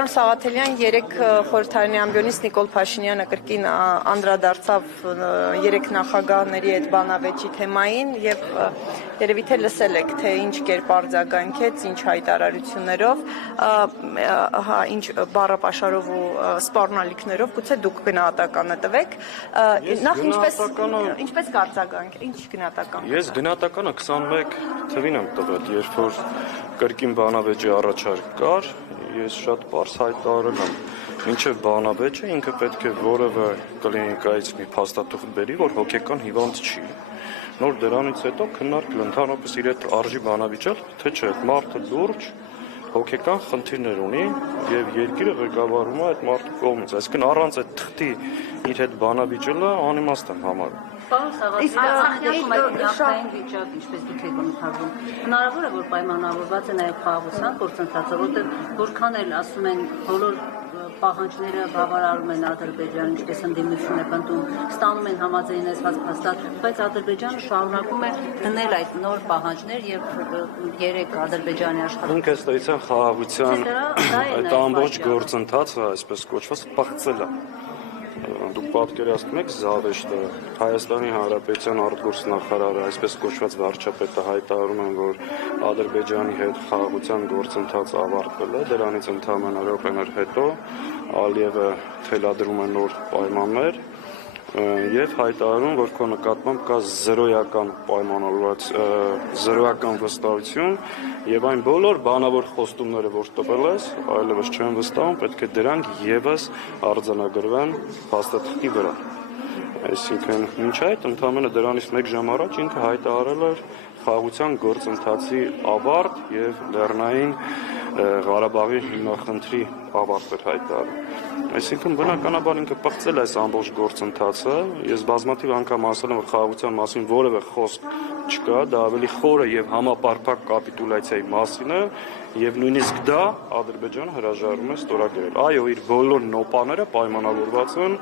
Պարոն Սաղաթելյան, երեք խորհրդարանի ամբիոնից Նիկոլ Փաշինյանը կրկին անդրադարձավ երեք նախագահների այդ բանավեճի թեմային եւ երևի թե լսել եք, թե ինչ կերպ արձագանքեց, ինչ հայտարարություններով, ինչ բառապաշարով ու սպառնալիքներով, գուցե դուք գնահատականը տվեք։ Նախ ինչպես կարձագանք, ինչ գնահատական։ Ես գնահատականը 21 թվին եմ տվել, երբ որ կրկին բանավեճի առաջարկ կար, ես շատ պարզ հայտարարել եմ, մինչև բանավեճը ինքը պետք է որևէ կլինիկայից մի փաստաթուղթ բերի, որ հոգեկան հիվանդ չի։ Նոր դրանից հետո քննարկել ընդհանրապես իր հետ արժի բանավիճել, թե չէ, այդ մարդը լուրջ հոգեկան խնդիրներ ունի եւ երկիրը ղեկավարում է այդ մարդու կողմից, այսինքն առանց այդ թղթի իր հետ բանավիճելը անիմաստ եմ համարում։ Պարոն Սաղաթելյան, այդ վիճակ, ինչպես դուք եք ընդհանրում, հնարավոր է, որ պայմանավորված է նաև խաղաղության գործընթացը, որտեղ որքան էլ ասում են բոլոր պահանջները բավարարում են Ադրբեջանը, ինչպես ընդդիմություն է պնդում, ստանում են համաձայնեցված փաստաթ, բայց Ադրբեջանը շարունակում է դնել այդ նոր պահանջներ եւ երեք Ադրբեջանի աշխարհում։ Ինքը ստացան խաղաղության այդ ամբողջ գործընթացը, այսպես կոչված, պղծել է։ Դուք պատկերացնում եք Զավեշտը, Հայաստանի Հանրապետության արտգործնախարարը, այսպես կոչված վարչապետը հայտարարում են, որ Ադրբեջանի հետ խաղաղության գործընթացը ավարտվել է, դրանից ընդամենը րոպեներ հետո Ալիևը թելադրում է նոր պայմաններ եւ հայտարարում, որ քո նկատմամբ կա զրոյական վստահություն եւ այն բոլոր բանավոր խոստումները, որ տվել ես, այլևս չեն վստահում, պետք է դրանք եւս արձանագրվեն փաստաթղթի վրա։ Այսինքն, մինչ այդ ընդամենը դրանից 1 ժամ առաջ ինքը հայտարարել էր խաղաղության գործընթացի ավարտ եւ Լեռնային Ղարաբաղի հիմնախնդրի ավարտ էր հայտարարել։ Այսինքն բնականաբար ինքը պղծել է այս ամբողջ գործընթացը, ես բազմաթիվ անգամ ասել եմ, որ խաղաղության մասին որևէ խոսք չկա, դա ավելի խորը եւ համապարփակ կապիտուլյացիայի մասին է եւ նույնիսկ դա Ադրբեջանը հրաժարվում է ստորագրել։ Այո, իր բոլոր նոպաները պայմանավորված են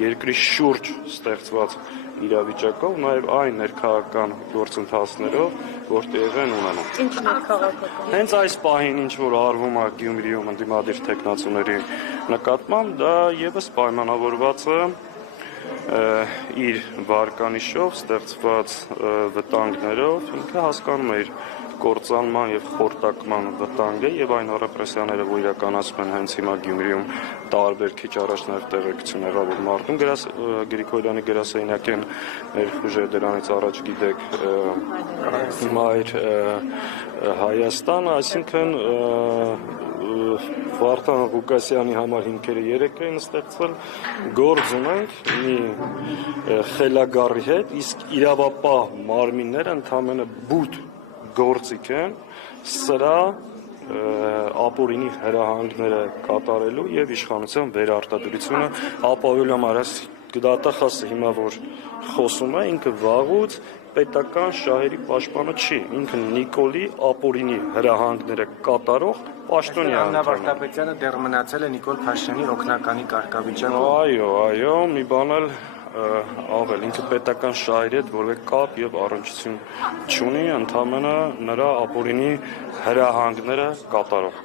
երկրի շուրջ ստեղծված իրավիճակով, նաև այն ներքաղաքական գործընթացներով, որ տեղի են ունենում։ Ինչ ներքաղաքական։ Հենց այս պահին, ինչ որ արվում է Գյումրիում ընդդիմադիր թեկնածուների նկատմամբ, դա եւս պայմանավորված է իր վարկանիշով ստեղծված վտանգներով, ինքը հասկանում է իր կործանման եւ խորտակման վտանգը եւ այն ռեպրեսիաները, որ իրականացում են հենց հիմա Գյումրիում, տարբեր քիչ առաջ նաեւ տեղեկություն եղավ, որ մարտում Գրիգորյանի գրասենյակեն ներխուժ է դրանից առաջ գիտեք Մայր Հայաստանը, այսինքն Վարդան Ղուկասյանի համար հիմքերը 3 են ստեղծվել, գործ ունենք մի խելագարի հետ, իսկ իրավապահ մարմինները ընդամենը բութ գործիք են սրա ապօրինի հրահանգները կատարելու եւ իշխանության վերարտադրությունը ապահովելու համար դատախազը հիմա որ խոսում է ինքը վաղուց պետական շահերի պաշտպանը չի, ինքը Նիկոլի ապօրինի հրահանգները կատարող պաշտոնյա Աննա Վարդապետյանը դեռ մնացել է Նիկոլ Փաշինյանի օգնականի կարգավիճակում։ Այո, մի բան էլ ավել, ինքը պետական շահերի հետ որևէ կապ եւ առնչություն չունի, ընդհանրապես նրա ապօրինի հրահանգները կատարող։